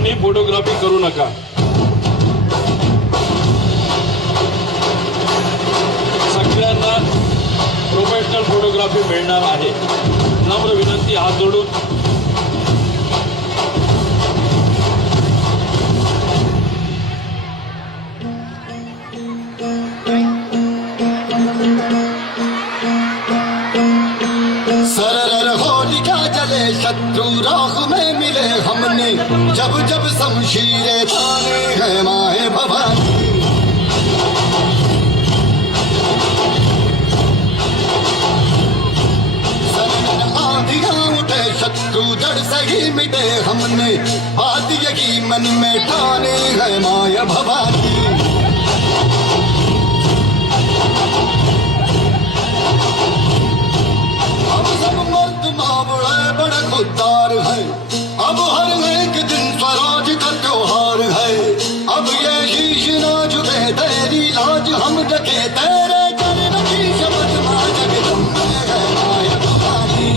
कोणी फोटोग्राफी करू नका. सगळ्यांना प्रोफेशनल फोटोग्राफी मिळणार आहे. नम्र विनंती हात जोडून. सरर होलिका जले शत्रु राह में मिले हमने जब जब शमशीरें ताने हैं माए भवानी. सरर आंधियां उठे शत्रु जड़ से ही मिटे हमने बात यही मन में ठाने हैं माए भवानी. बड़े खुददार है. अब हर एक दिन स्वराज का त्योहार है. अब ये शीश ना झुके तेरी लाज हम रखे तेरे चरण की शपथ मां जगदम्बे है माया भवानी.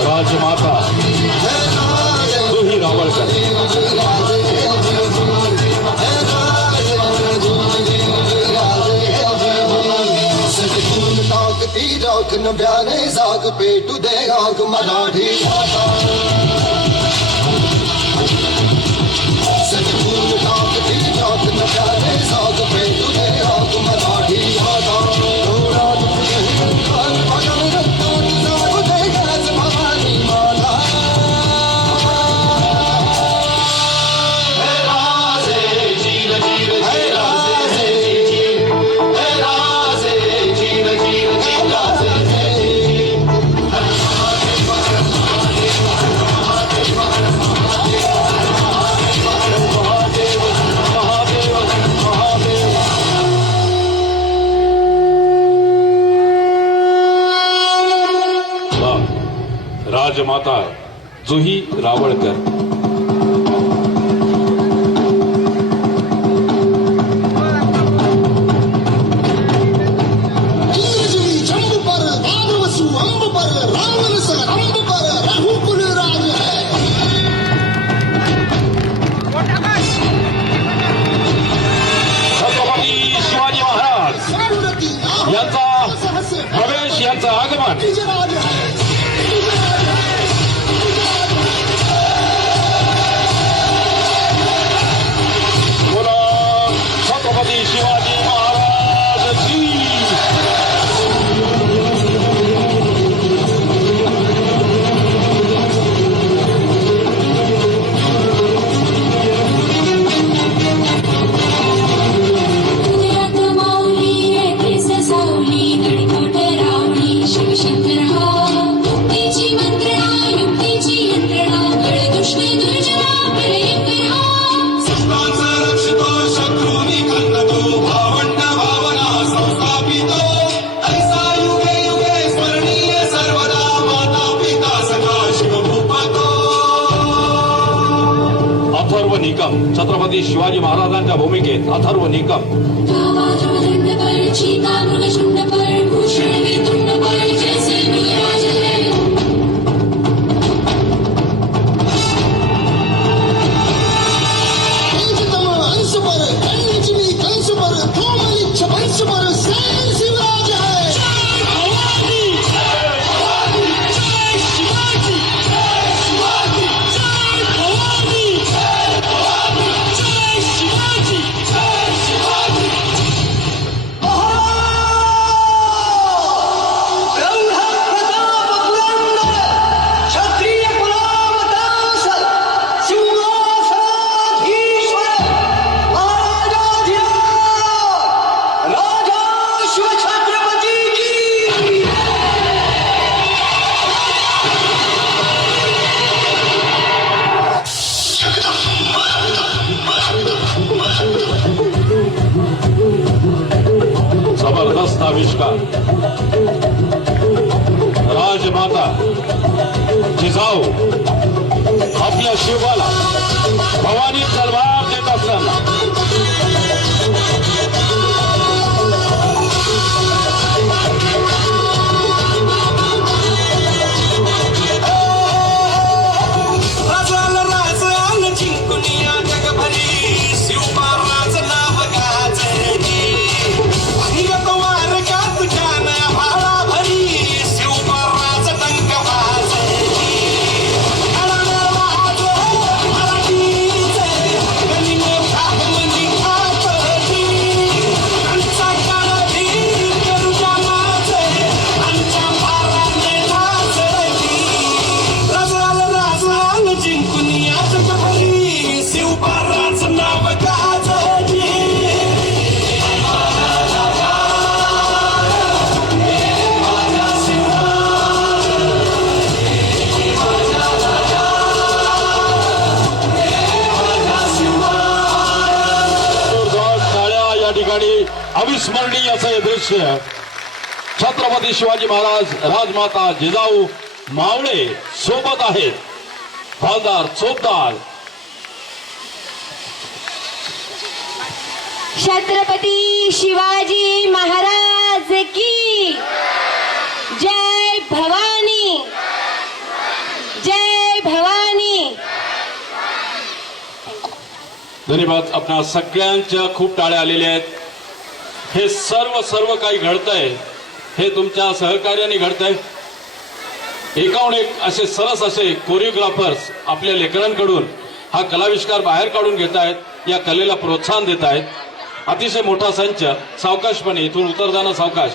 राजमाता जुही रावळकर. राख न ब्याने जाग पेटू दे आग मराठी सजपूर्ण ताकती राख न ब्याने जाग पेटू दे आग मराठी भवानी माला. राजमाता जुही रावळकर. जंब पर वानवसु अंब पर रावण स अंब पर रघुकुल राज है. छत्रपती शिवाजी महाराज यांचा प्रवेश, यांचं आगमन. छत्रपती शिवाजी महाराज की. अथर्व निकम, छत्रपती शिवाजी महाराजांच्या भूमिकेत अथर्व निकम. आविष्कार राजमाता जिजाऊ आपल्या शिवाला भवानी तलवार देत असताना राजाला जिंकुनिया जगभरी शिवबाराचं नाव गाजली अंगतवार गात गाण भाळा भरी शिवबाराचं डंक वाजली मराठीचे गणी मोठा मनी खातली आमचा काळवीर गरुजा माझे आमच्या भाराने नाचली राजाला जिंकुनिया जगभरी शिवबाराचं नाव गाजली जोरदार टाळ्या या ठिकाणी अविस्मरणीय असं हे दृश्य छत्रपती शिवाजी महाराज राजमाता जिजाऊ मावळे सोबत आहेत हवालदार चोपदार छत्रपती शिवाजी महाराज की जय भवानी, जय भवानी. धन्यवाद. आपणा सगळ्यांच्या खूप टाळ्या आलेल्या आहेत. हे सर्व काही घडतंय हे तुमच्या सहकार्याने घडतंय. एकाहून एक असे सरस असे कोरिओग्राफर्स आपल्या लेकरांकडून हा कलाविष्कार बाहेर काढून घेत आहेत. या कलेला प्रोत्साहन देत आहेत. अतिशय मोठा संच. सावकाशपणे इथून उतरताना सावकाश.